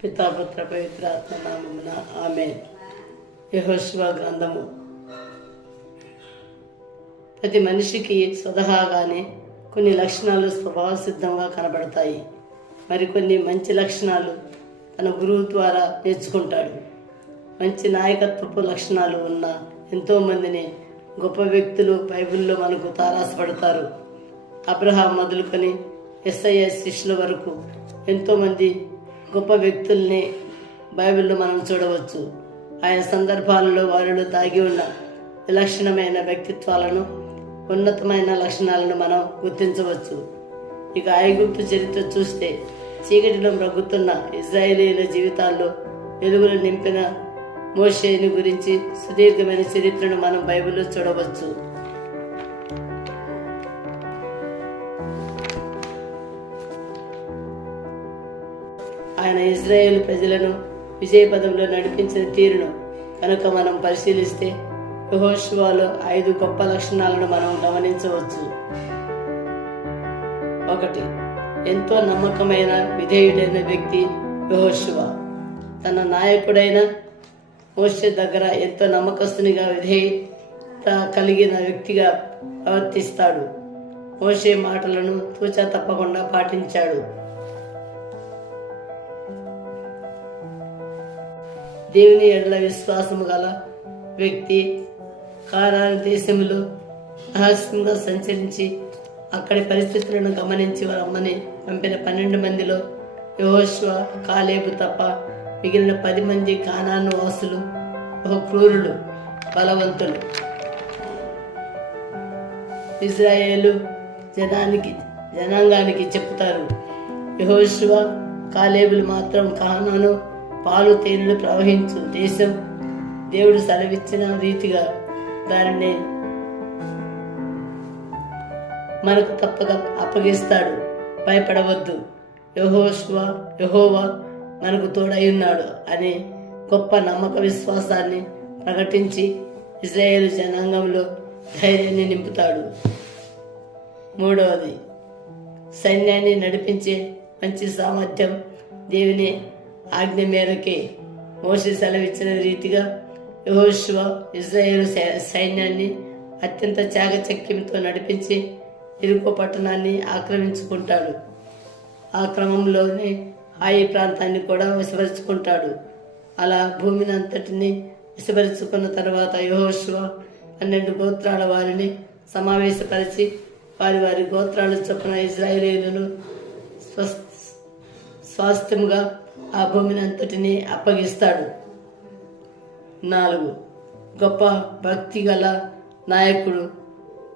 పితాపుత్ర పవిత్రాత్మ నామమున ఆమేన్. యెహోషువ గ్రంథము. ప్రతి మనిషికి స్వతహాగానే కొన్ని లక్షణాలు స్వభావ సిద్ధంగా కనబడతాయి. మరికొన్ని మంచి లక్షణాలు తన గురువు ద్వారా నేర్చుకుంటాడు. మంచి నాయకత్వపు లక్షణాలు ఉన్న ఎంతోమందిని గొప్ప వ్యక్తులు బైబిల్లో మనకు తారాసపడతారు. అబ్రహాం మొదలుకొని SIS శిష్యుల వరకు ఎంతోమంది గొప్ప వ్యక్తుల్ని బైబిల్లో మనం చూడవచ్చు. ఆయన సందర్భాలలో వారిలో దాగి ఉన్న విలక్షణమైన వ్యక్తిత్వాలను, ఉన్నతమైన లక్షణాలను మనం గుర్తించవచ్చు. ఇక ఐగుప్తు చరిత్ర చూస్తే చీకటిలో మ్రగ్గుతున్న ఇజ్రాయేలీల జీవితాల్లో వెలుగులు నింపిన మోషేని గురించి సుదీర్ఘమైన చరిత్రను మనం బైబిల్లో చూడవచ్చు. ఆయన ఇజ్రాయేల్ ప్రజలను విజయపదంలో నడిపించిన తీరును కనుక మనం పరిశీలిస్తే యెహోషువలో 5 గొప్ప లక్షణాలను మనం గమనించవచ్చు. 1. ఎంతో నమ్మకమైన విధేయుడైన వ్యక్తి యెహోషువ. తన నాయకుడైన మోషే దగ్గర ఎంతో నమ్మకస్తునిగా, విధేయత కలిగిన వ్యక్తిగా ప్రవర్తిస్తాడు. మోషే మాటలను తూచా తప్పకుండా పాటించాడు. దేవుని ఎడల విశ్వాసము గల వ్యక్తి. కానాను దేశంలో రహస్యంగా సంచరించి అక్కడి పరిస్థితులను గమనించి రమ్మని పంపిన 12 మందిలో యెహోషువ, కాలేబు తప్ప మిగిలిన 10 మంది కానాను వాసులు క్రూరులు, బలవంతులు. ఇజ్రాయేలు జనాంగానికి చెప్తారు. యెహోషువ, కాలేబులు మాత్రం కానాను పాలు తేనెలు ప్రవహించు దేశం, దేవుడు సెలవిచ్చిన రీతిగా దానిని మనకు తప్పక అప్పగిస్తాడు. భయపడవద్దు, యెహోవా మనకు తోడైయున్నాడు అనే గొప్ప నమ్మక విశ్వాసాన్ని ప్రకటించి ఇజ్రాయేలు జనాంగంలో ధైర్యాన్ని నింపుతాడు. 3. సైన్యాన్ని నడిపించే మంచి సామర్థ్యం. దేవుని ఆజ్ఞ మేరకే మోషే సెలవిచ్చిన రీతిగా యెహోషువ ఇజ్రాయేలు సైన్యాన్ని అత్యంత చాకచక్యంతో నడిపించి ఇరుకో పట్టణాన్ని ఆక్రమించుకుంటాడు. ఆ క్రమంలోనే హాయి ప్రాంతాన్ని కూడా విస్మరించుకుంటాడు. అలా భూమిని అంతటిని విస్మరించుకున్న తర్వాత యెహోషువ 12 గోత్రాల వారిని సమావేశపరిచి వారి గోత్రాల చొప్పున ఇజ్రాయేలీయులను స్వాస్థ్యముగా ఆ భూమిని అంతటిని అప్పగిస్తాడు. 4. గొప్ప భక్తి గల నాయకుడు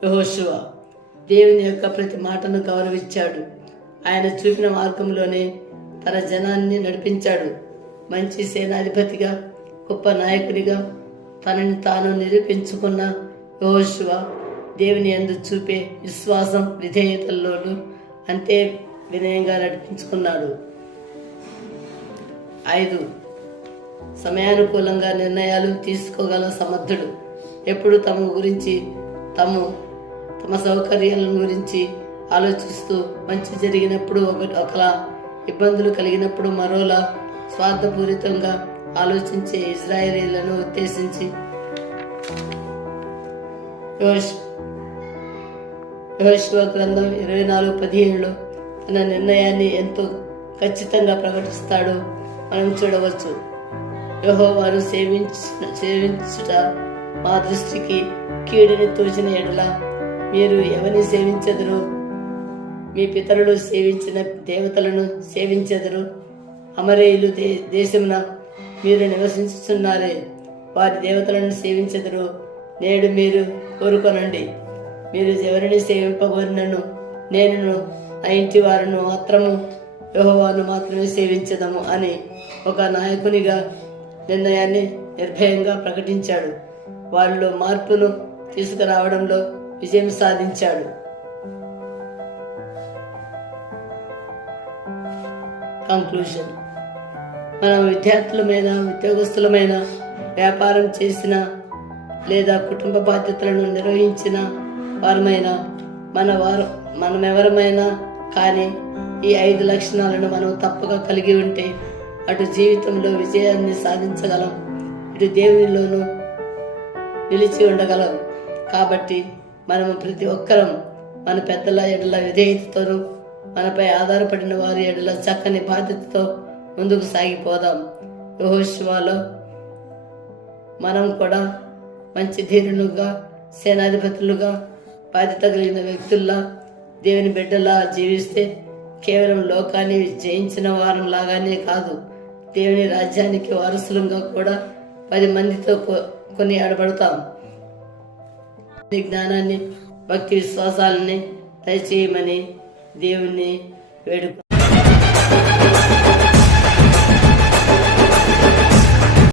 యెహోషువ. దేవుని యొక్క ప్రతి మాటను గౌరవించాడు. ఆయన చూపిన మార్గంలోనే తన జనాన్ని నడిపించాడు. మంచి సేనాధిపతిగా, గొప్ప నాయకుడిగా తనని తాను నిరూపించుకున్న యెహోషువ దేవుని యందు చూపే విశ్వాసం, విధేయతల్లోనూ అంతే వినయంగా నడిపించుకున్నాడు. 5. సమయానుకూలంగా నిర్ణయాలు తీసుకోగల సమర్థుడు. ఎప్పుడు తమ గురించి, తమ సౌకర్యాల గురించి ఆలోచిస్తూ, మంచి జరిగినప్పుడు ఒకలా, ఇబ్బందులు కలిగినప్పుడు మరోలా స్వార్థపూరితంగా ఆలోచించే ఇజ్రాయేలీలను ఉద్దేశించి యెహోషువ గ్రంథం 24:15లో తన నిర్ణయాన్ని ఎంతో ఖచ్చితంగా ప్రకటిస్తాడు మనం చూడవచ్చు. యెహోవాను సేవించుట మా దృష్టికి కీడుని తోచిన ఎడల మీరు ఎవరిని సేవించెదరు? మీ పితరులు సేవించిన దేవతలను సేవించెదరు. అమరేయులు దేశమున మీరు నివసించుచున్నారే, వారి దేవతలను సేవించెదరు. నేడు మీరు కోరుకొనండి, మీరు ఎవరిని సేవింపగోరినను నేను నా ఇంటి వారిని మాత్రము యెహోవాను మాత్రమే సేవించదము అని ఒక నాయకునిగా నిర్ణయాన్ని నిర్భయంగా ప్రకటించాడు. వాళ్ళలో మార్పును తీసుకురావడంలో విజయం సాధించాడు. కంక్లూజన్. మనం విద్యార్థులమైన, ఉద్యోగస్తులమైన, వ్యాపారం చేసిన లేదా కుటుంబ బాధ్యతలను నిర్వహించిన వారమైనా, మనమెవరమైనా కానీ ఈ 5 లక్షణాలను మనం తప్పక కలిగి ఉంటే అటు జీవితంలో విజయాన్ని సాధించగలం, ఇటు దేవునిలోనూ నిలిచి ఉండగలం. కాబట్టి మనము ప్రతి ఒక్కరం మన పెద్దల ఎడల విధేయతతోనూ మనపై ఆధారపడిన వారి ఎడల చక్కని బాధ్యతతో ముందుకు సాగిపోదాం. యెహోషువలో మనం కూడా మంచి ధీరులుగా, సేనాధిపతులుగా, బాధ్యత కలిగిన వ్యక్తుల్లా, దేవుని బిడ్డలా జీవిస్తే కేవలం లోకాన్ని జయించిన వారం లాగానే కాదు, దేవుని రాజ్యానికి వారసులుగా కూడా 10 మందితో కొనియాడబడతాం. జ్ఞానాన్ని, భక్తి విశ్వాసాలని దయచేయమని దేవుణ్ణి వేడుక.